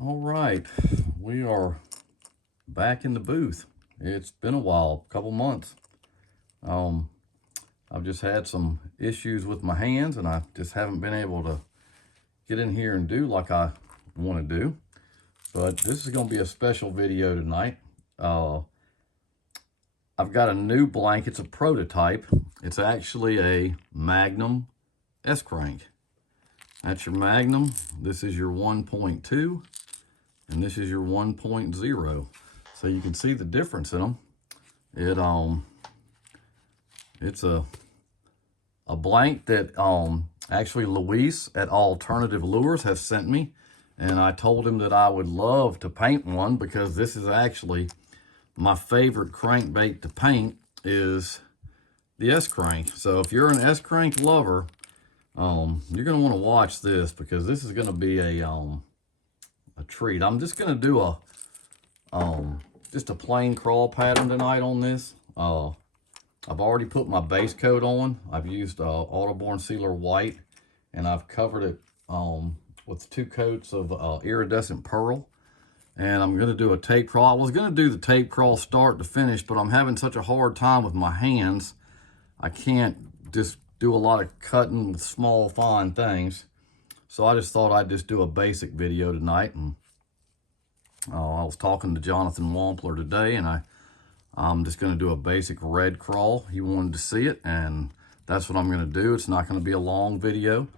All right, we are back in the booth. It's been a while, a couple months. I've just had some issues with my hands and I just haven't been able to get in here and do like I want to do. But this is going to be a special video tonight. I've got a new blank. It's a prototype. It's actually a Magnum S-crank. That's your Magnum. This is your 1.2. And this is your 1.0. So you can see the difference in them. It's a blank that actually Luis at Alternative Lures has sent me. And I told him that I would love to paint one because this is actually my favorite crankbait to paint is the S-crank. So if you're an S-crank lover, you're going to want to watch this because this is going to be a treat. I'm just going to do just a plain crawl pattern tonight on this. I've already put my base coat on. I've used Autoborn Sealer White, and I've covered it with 2 coats of iridescent pearl. And I'm going to do a tape crawl. I was going to do the tape crawl start to finish, but I'm having such a hard time with my hands. I can't just do a lot of cutting with small, fine things. So I just thought I'd just do a basic video tonight. And I was talking to Jonathan Wampler today, and I'm just going to do a basic red crawl. He wanted to see it, and that's what I'm going to do. It's not going to be a long video.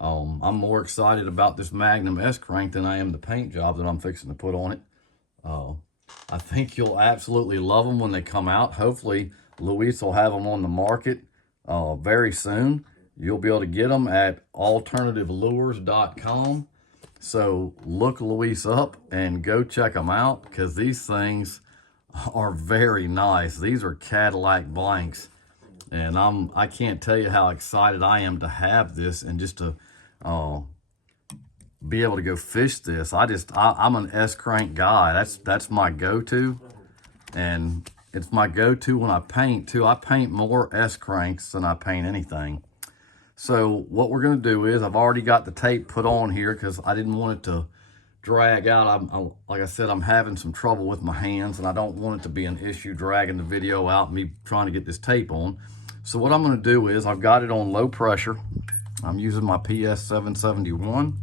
I'm more excited about this Magnum S-crank than I am the paint job that I'm fixing to put on it. I think you'll absolutely love them when they come out. Hopefully, Luis will have them on the market very soon. You'll be able to get them at alternativelures.com. So look Luis up and go check them out because these things are very nice. These are Cadillac blanks. And I can't tell you how excited I am to have this and just to be able to go fish this. I'm an S-crank guy. That's my go-to. And it's my go-to when I paint too. I paint more S-cranks than I paint anything. So what we're going to do is I've already got the tape put on here because I didn't want it to drag out. Like I said, I'm having some trouble with my hands and I don't want it to be an issue dragging the video out, me trying to get this tape on. So what I'm going to do is I've got it on low pressure. I'm using my PS 771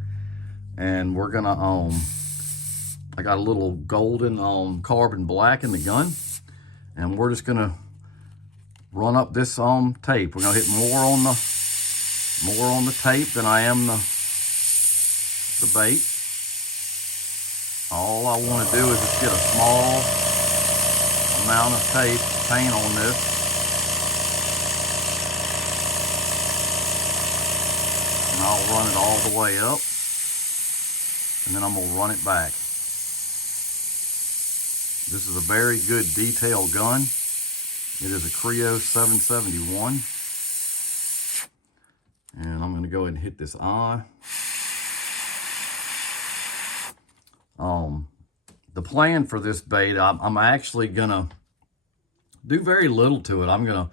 and we're going to, I got a little golden carbon black in the gun and we're just going to run up this tape. We're going to hit more on the tape than I am the bait. All I want to do is just get a small amount of tape to paint on this. And I'll run it all the way up. And then I'm going to run it back. This is a very good detail gun. It is a Craw 771. And I'm going to go ahead and hit this eye. The plan for this bait, I'm actually going to do very little to it. I'm going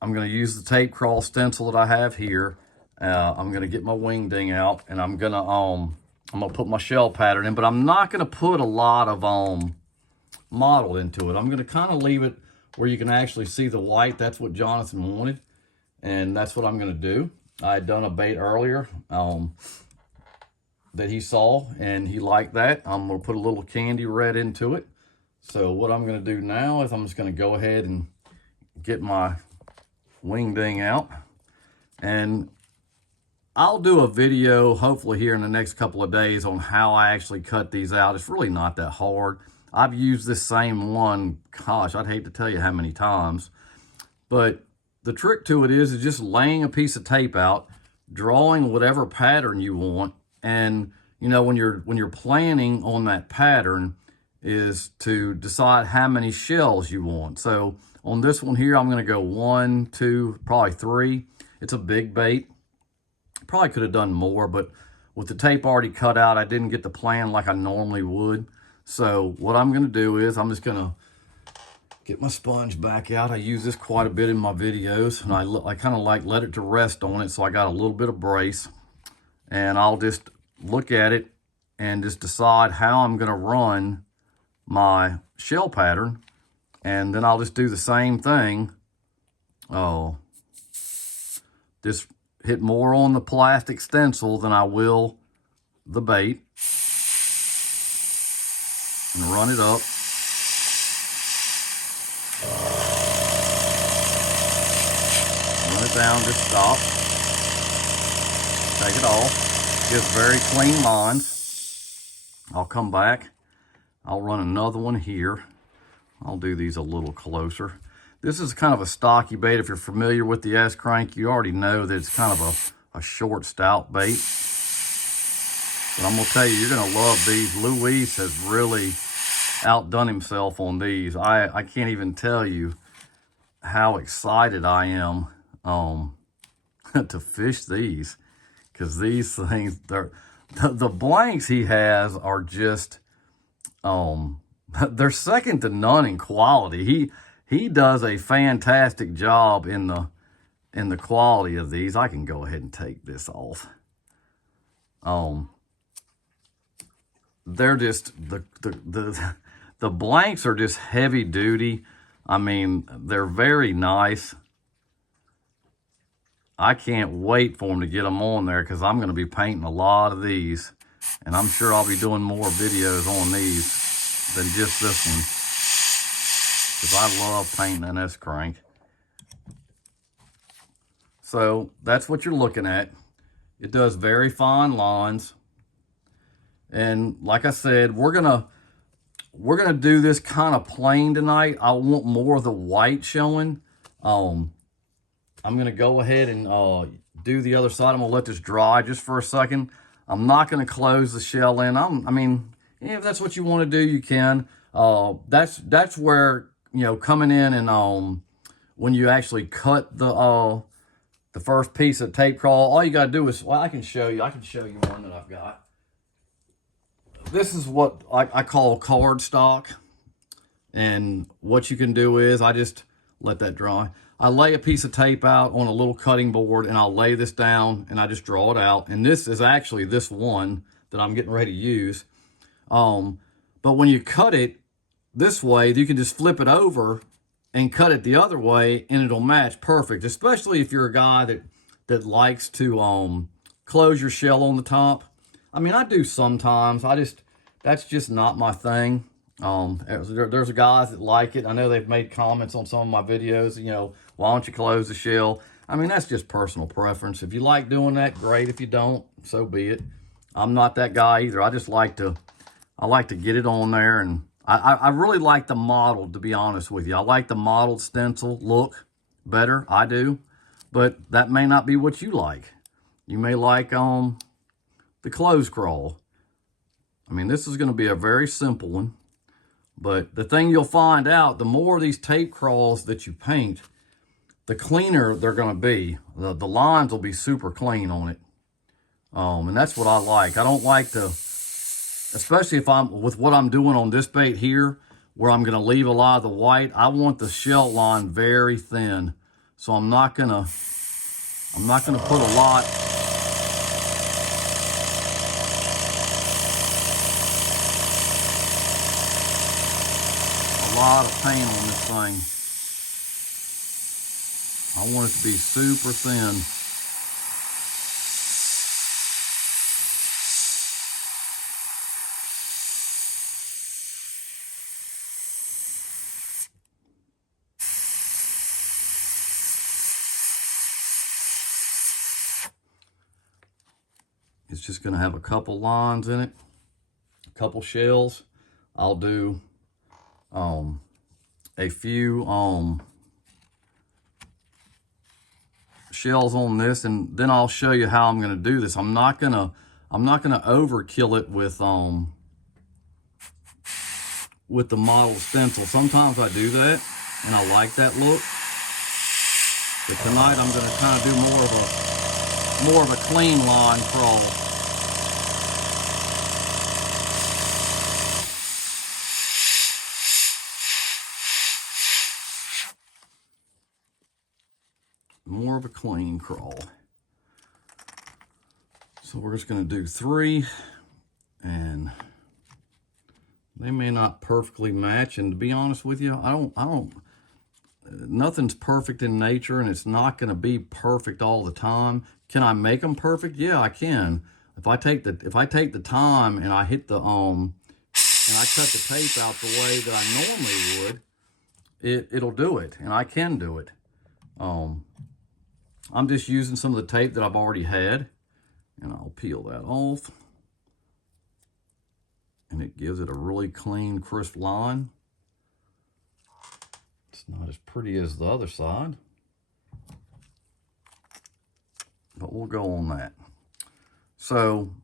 to use the tape crawl stencil that I have here. I'm going to get my wing ding out and I'm going to put my shell pattern in, but I'm not going to put a lot of model into it. I'm going to kind of leave it where you can actually see the white. That's what Jonathan wanted. And that's what I'm going to do. I had done a bait earlier that he saw, and he liked that. I'm going to put a little candy red into it. So what I'm going to do now is I'm just going to go ahead and get my wing ding out. And I'll do a video, hopefully here in the next couple of days, on how I actually cut these out. It's really not that hard. I've used this same one, gosh, I'd hate to tell you how many times. But the trick to it is just laying a piece of tape out, drawing whatever pattern you want, and you know when you're planning on that pattern is to decide how many shells you want. So on this one here, I'm going to go 1, 2, probably 3. It's a big bait. Probably could have done more, but with the tape already cut out, I didn't get the plan like I normally would. So what I'm going to do is I'm just going to get my sponge back out. I use this quite a bit in my videos, and I kind of like let it to rest on it, so I got a little bit of brace. And I'll just look at it and just decide how I'm going to run my shell pattern. And then I'll just do the same thing. Oh, just hit more on the plastic stencil than I will the bait. And run it up. Run it down, just stop. Take it off. Gives very clean lines. I'll come back. I'll run another one here. I'll do these a little closer. This is kind of a stocky bait. If you're familiar with the S-crank, you already know that it's kind of a short, stout bait. But I'm going to tell you, you're going to love these. Luis has really outdone himself on these. I can't even tell you how excited I am to fish these. Because these things, the blanks he has are just, they're second to none in quality. He does a fantastic job in the quality of these. I can go ahead and take this off. They're just the blanks are just heavy duty. I mean, they're very nice. I can't wait for them to get them on there because I'm going to be painting a lot of these, and I'm sure I'll be doing more videos on these than just this one, because I love painting an S-crank. So that's what you're looking at. It does very fine lines. And like I said, we're gonna do this kind of plain tonight. I want more of the white showing. I'm gonna go ahead and do the other side. I'm gonna let this dry just for a second. I'm not gonna close the shell in. I mean, if that's what you want to do, you can. That's where, you know, coming in and when you actually cut the first piece of tape crawl, all you gotta do is, well, I can show you one that I've got. This is what I call card stock. And what you can do is, I just let that dry. I lay a piece of tape out on a little cutting board, and I'll lay this down, and I just draw it out. And this is actually this one that I'm getting ready to use. But when you cut it this way, you can just flip it over and cut it the other way, and it'll match perfect, especially if you're a guy that likes to close your shell on the top. I mean, I do sometimes. That's just not my thing. There's guys that like it. I know they've made comments on some of my videos, you know, why don't you close the shell? I mean, that's just personal preference. If you like doing that, great. If you don't, so be it. I'm not that guy either. I like to get it on there, and I really like the model, to be honest with you. I like the modeled stencil look better. I do. But that may not be what you like. You may like the closed crawl. I mean, this is going to be a very simple one. But the thing you'll find out, the more of these tape crawls that you paint, the cleaner they're going to be. The lines will be super clean on it. And that's what I like. I don't like to, especially if I'm with what I'm doing on this bait here, where I'm going to leave a lot of the white. I want the shell line very thin. So I'm not going to put a lot. A lot of paint on this thing. I want it to be super thin. It's just going to have a couple lines in it, a couple shells. I'll do a few shells on this, and then I'll show you how I'm going to do this. I'm not going to overkill it with the model stencil. Sometimes I do that, and I like that look. But tonight I'm going to kind of do more of a clean line crawl. More of a clean crawl. So we're just going to do 3 And they may not perfectly match. And to be honest with you, nothing's perfect in nature, and it's not going to be perfect all the time. Can I make them perfect? Yeah, I can. If I take the time and I hit the and I cut the tape out the way that I normally would, it'll do it, and I can do it. I'm just using some of the tape that I've already had, and I'll peel that off. And it gives it a really clean, crisp line. It's not as pretty as the other side, but we'll go on that. So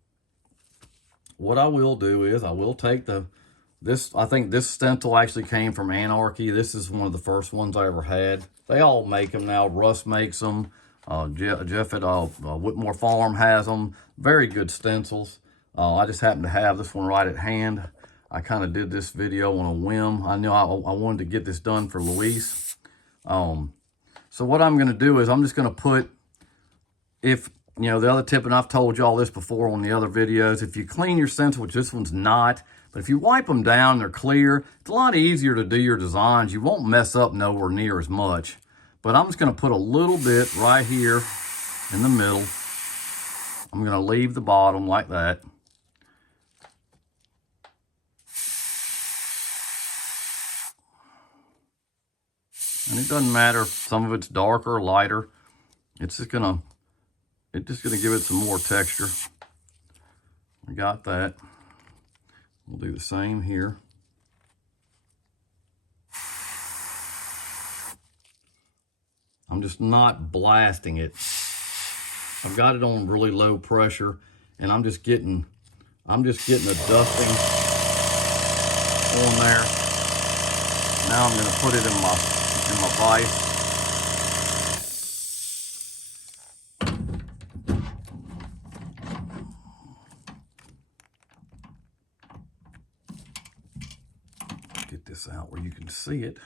what I will do is I will take I think this stencil actually came from Anarchy. This is one of the first ones I ever had. They all make them now. Russ makes them. Jeff at Whitmore Farm has them. Very good stencils. I just happen to have this one right at hand. I kind of did this video on a whim. I knew I wanted to get this done for Luis. So what I'm going to do is I'm just going to put, if, you know, the other tip, and I've told you all this before on the other videos, if you clean your stencil, which this one's not, but if you wipe them down, they're clear, it's a lot easier to do your designs. You won't mess up nowhere near as much. But I'm just going to put a little bit right here in the middle. I'm going to leave the bottom like that. And it doesn't matter if some of it's darker or lighter. It's just gonna give it some more texture. I got that. We'll do the same here. I'm just not blasting it. I've got it on really low pressure, and I'm just getting a dusting on there. Now I'm gonna put it in my vise. Get this out where you can see it.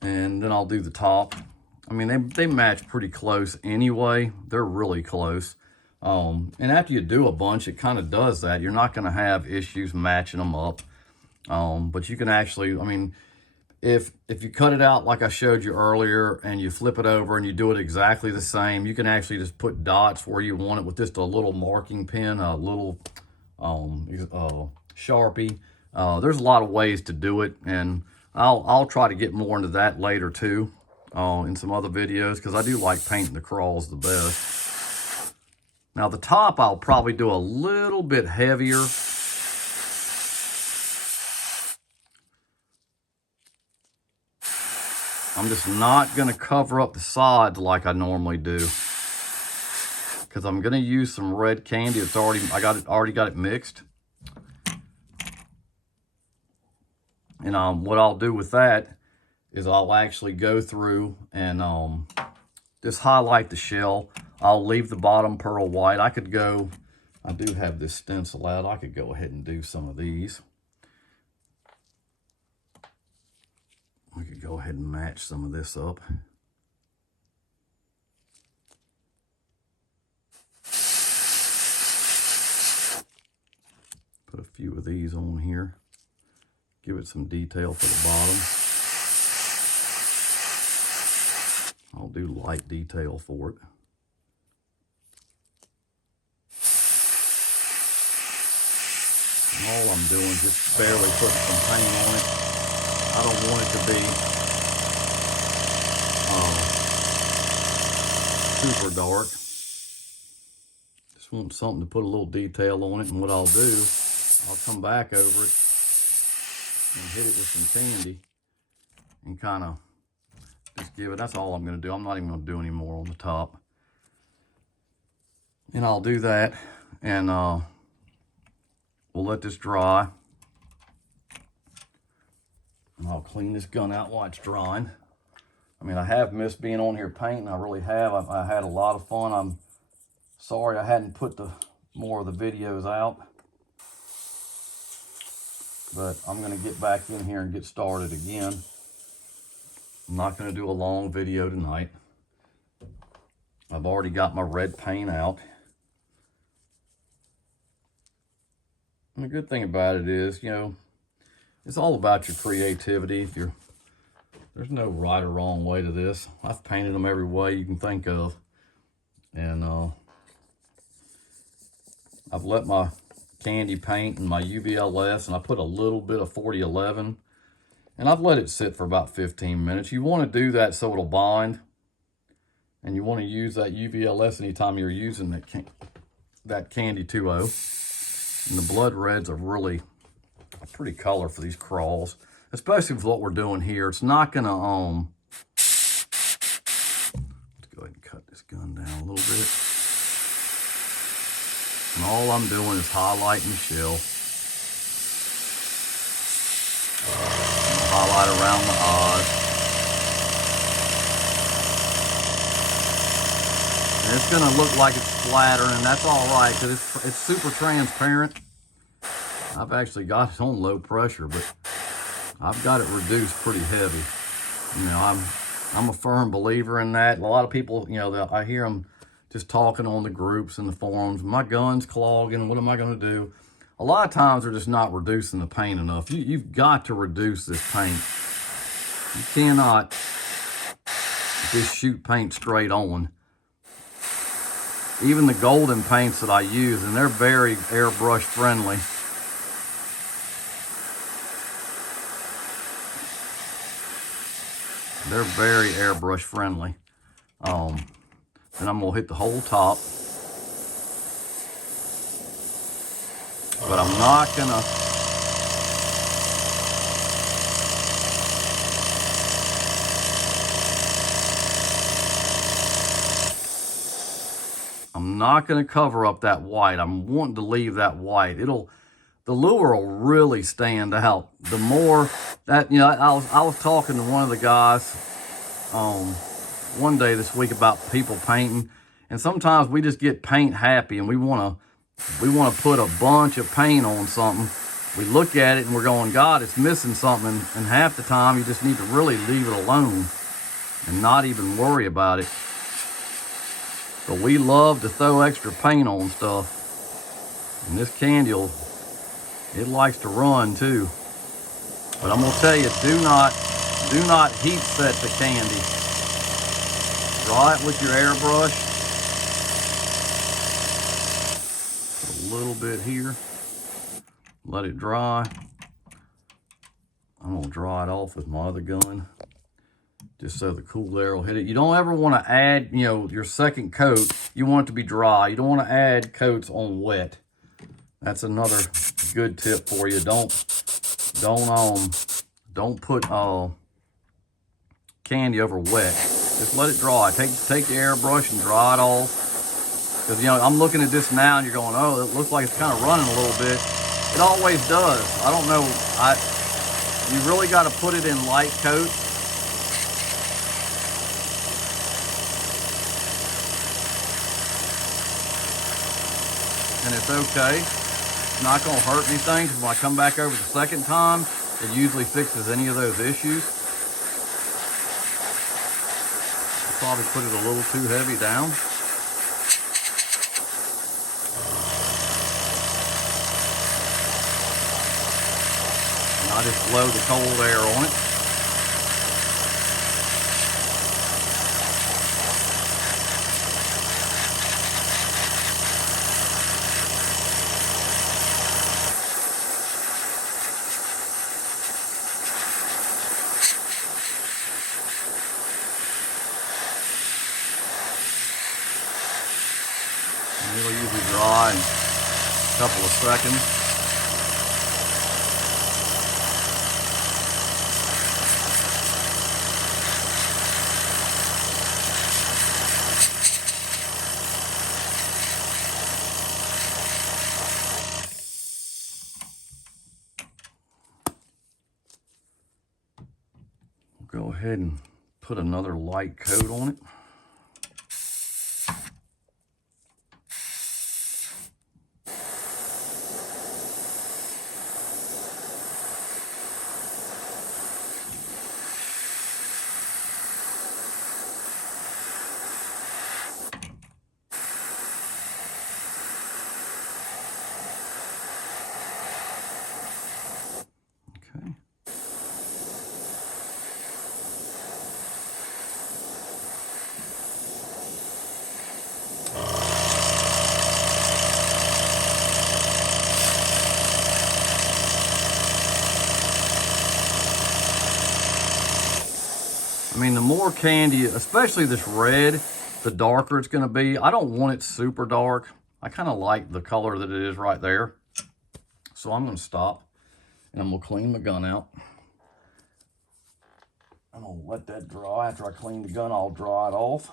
And then I'll do the top. I mean, they match pretty close anyway. They're really close. And after you do a bunch, it kind of does that. You're not going to have issues matching them up. But you can actually, I mean, if you cut it out like I showed you earlier and you flip it over and you do it exactly the same, you can actually just put dots where you want it with just a little marking pen, a little Sharpie. There's a lot of ways to do it, and I'll try to get more into that later too, in some other videos, because I do like painting the crawls the best. Now the top I'll probably do a little bit heavier. I'm just not going to cover up the sides like I normally do, because I'm going to use some red candy. It's already got it mixed. And what I'll do with that is I'll actually go through and just highlight the shell. I'll leave the bottom pearl white. I do have this stencil out. I could go ahead and do some of these. We could go ahead and match some of this up. Put a few of these on here. Give it some detail for the bottom. I'll do light detail for it. And all I'm doing is just barely putting some paint on it. I don't want it to be super dark. Just want something to put a little detail on it, and what I'll do, I'll come back over it and hit it with some candy and kind of just give it, that's all I'm going to do. I'm not even going to do any more on the top. And I'll do that, and we'll let this dry. And I'll clean this gun out while it's drying. I mean, I have missed being on here painting. I really have. I had a lot of fun. I'm sorry I hadn't put more of the videos out. But I'm going to get back in here and get started again. I'm not going to do a long video tonight. I've already got my red paint out. And the good thing about it is, you know, it's all about your creativity. There's no right or wrong way to this. I've painted them every way you can think of. And I've let my candy paint in my UVLS, and I put a little bit of 4011, and I've let it sit for about 15 minutes. You want to do that so it'll bind, and you want to use that UVLS anytime you're using that Candy 2.0. And the blood reds are really a pretty color for these craws, especially with what we're doing here. It's not gonna let's go ahead and cut this gun down a little bit. And all I'm doing is highlighting the shell. Highlight around the eyes. And it's gonna look like it's flatter, and that's all right, because it's super transparent. I've actually got it on low pressure, but I've got it reduced pretty heavy. You know, I'm a firm believer in that. A lot of people, you know, I hear them just talking on the groups and the forums. My gun's clogging. What am I going to do? A lot of times they're just not reducing the paint enough. You've got to reduce this paint. You cannot just shoot paint straight on. Even the golden paints that I use, and they're very airbrush friendly. They're very airbrush friendly. And I'm gonna hit the whole top. But I'm not gonna cover up that white. I'm wanting to leave that white. The lure will really stand out. The more that, you know, I was talking to one of the guys one day this week about people painting, and sometimes we just get paint happy, and we want to put a bunch of paint on something. We look at it and we're going, God, it's missing something, and half the time you just need to really leave it alone and not even worry about it. But we love to throw extra paint on stuff, and this candy, it likes to run too. But I'm gonna tell you, do not heat set the candy. Dry it with your airbrush. Put a little bit here. Let it dry. I'm gonna dry it off with my other gun, just so the cool air will hit it. You don't ever want to add, you know, your second coat. You want it to be dry. You don't want to add coats on wet. That's another good tip for you. Don't put candy over wet. Just let it dry. Take the airbrush and dry it off. Because, you know, I'm looking at this now and you're going, oh, it looks like it's kind of running a little bit. It always does. I don't know. You really got to put it in light coats. And it's okay. It's not going to hurt anything, because when I come back over the second time, it usually fixes any of those issues. Probably put it a little too heavy down. And I just blow the cold air on it. It'll usually dry in a couple of seconds. We'll go ahead and put another light coat on it. mean, the more candy, especially this red, the darker it's going to be. I don't want it super dark. I kind of like the color that it is right there. So I'm going to stop, and I'm going to clean my gun out. I'm going to let that dry. After I clean the gun, I'll dry it off.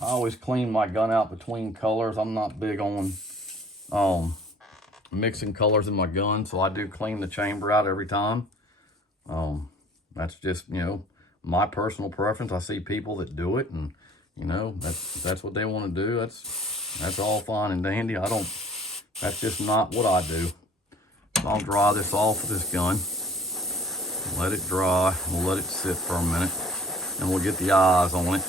I always clean my gun out between colors. I'm not big on mixing colors in my gun, so I do clean the chamber out every time. That's just, you know, my personal preference. I see people that do it, and you know, that's what they want to do. That's all fine and dandy. That's just not what I do. So I'll dry this off with this gun. Let it dry. We'll let it sit for a minute, and we'll get the eyes on it.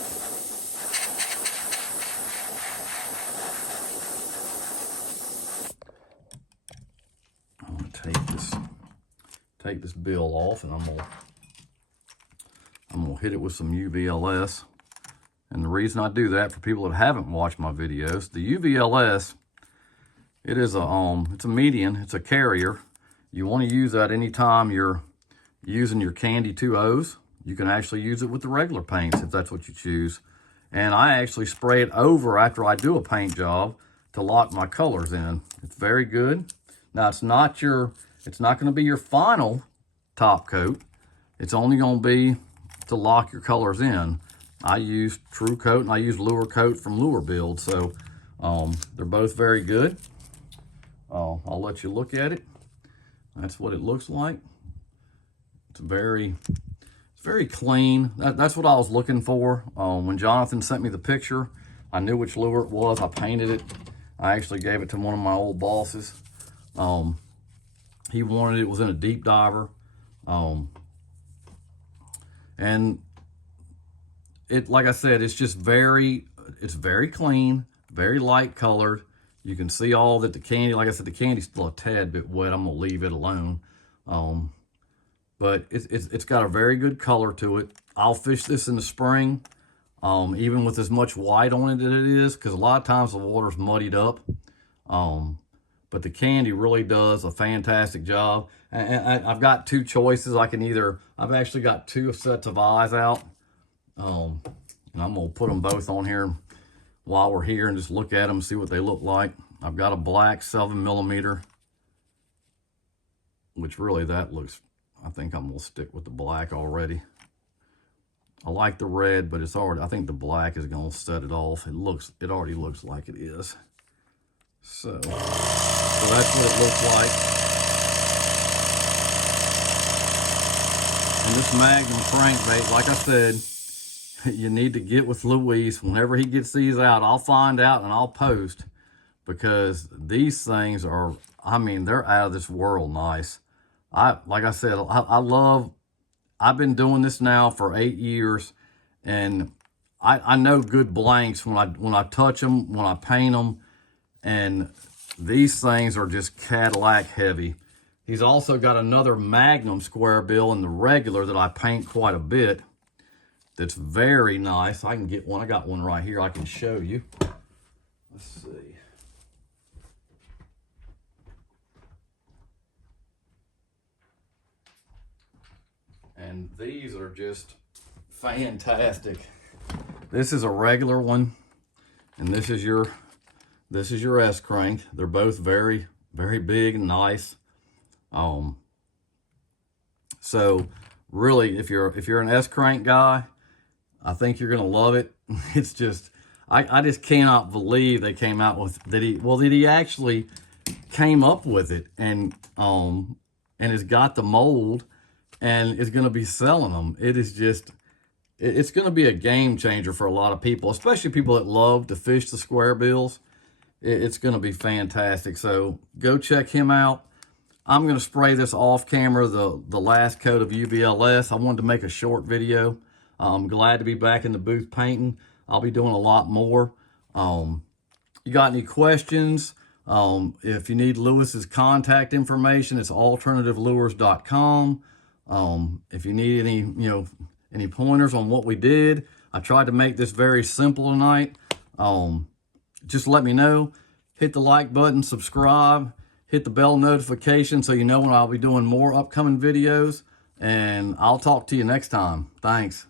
I'm gonna take this bill off, and I'm gonna hit it with some UVLS. And the reason I do that, for people that haven't watched my videos, the UVLS, it is it's a median, it's a carrier. You want to use that anytime you're using your Candy 2.0s. You can actually use it with the regular paints if that's what you choose. And I actually spray it over after I do a paint job to lock my colors in. It's very good. Now it's not going to be your final top coat. It's only going to be to lock your colors in. I use True Coat and I use Lure Coat from Lure Build, so they're both very good. I'll let you look at it. That's what it looks like. It's very clean. That's what I was looking for. When Jonathan sent me the picture, I knew which lure it was. I painted it. I actually gave it to one of my old bosses. He wanted it was in a deep diver. And it, like I said, it's just very clean, very light colored. You can see all that the candy, like I said, the candy's still a tad bit wet. I'm gonna leave it alone. But it's got a very good color to it. I'll fish this in the spring, even with as much white on it as it is, because a lot of times the water's muddied up. But the candy really does a fantastic job. And I've got two choices. I've actually got two sets of eyes out. And I'm gonna put them both on here while we're here and just look at them, see what they look like. I've got a black 7mm, which really I think I'm gonna stick with the black already. I like the red, but I think the black is gonna set it off. It already looks like it is. So that's what it looks like. And this Magnum crankbait, like I said, you need to get with Luis. Whenever he gets these out, I'll find out and I'll post, because these things are, I mean, they're out of this world nice. Like I said, I've been doing this now for 8 years, and I know good blanks when I touch them, when I paint them, and these things are just Cadillac heavy. He's also got another Magnum square bill in the regular that I paint quite a bit. That's very nice. I can get one. I got one right here I can show you. Let's see. And these are just fantastic. This is a regular one, and this is your S crank. They're both very, very big and nice. So really, if you're an S crank guy, I think you're gonna love it. It's just, I just cannot believe they came out with that. He actually came up with it, and has got the mold and is gonna be selling them. It's gonna be a game changer for a lot of people, especially people that love to fish the square bills. It's gonna be fantastic. So go check him out. I'm gonna spray this off camera, the last coat of UVLS. I wanted to make a short video. I'm glad to be back in the booth painting. I'll be doing a lot more. You got any questions? If you need Lewis's contact information, it's alternativelures.com. If you need any pointers on what we did, I tried to make this very simple tonight. Just let me know. Hit the like button, subscribe, hit the bell notification so you know when I'll be doing more upcoming videos. and I'll talk to you next time. Thanks.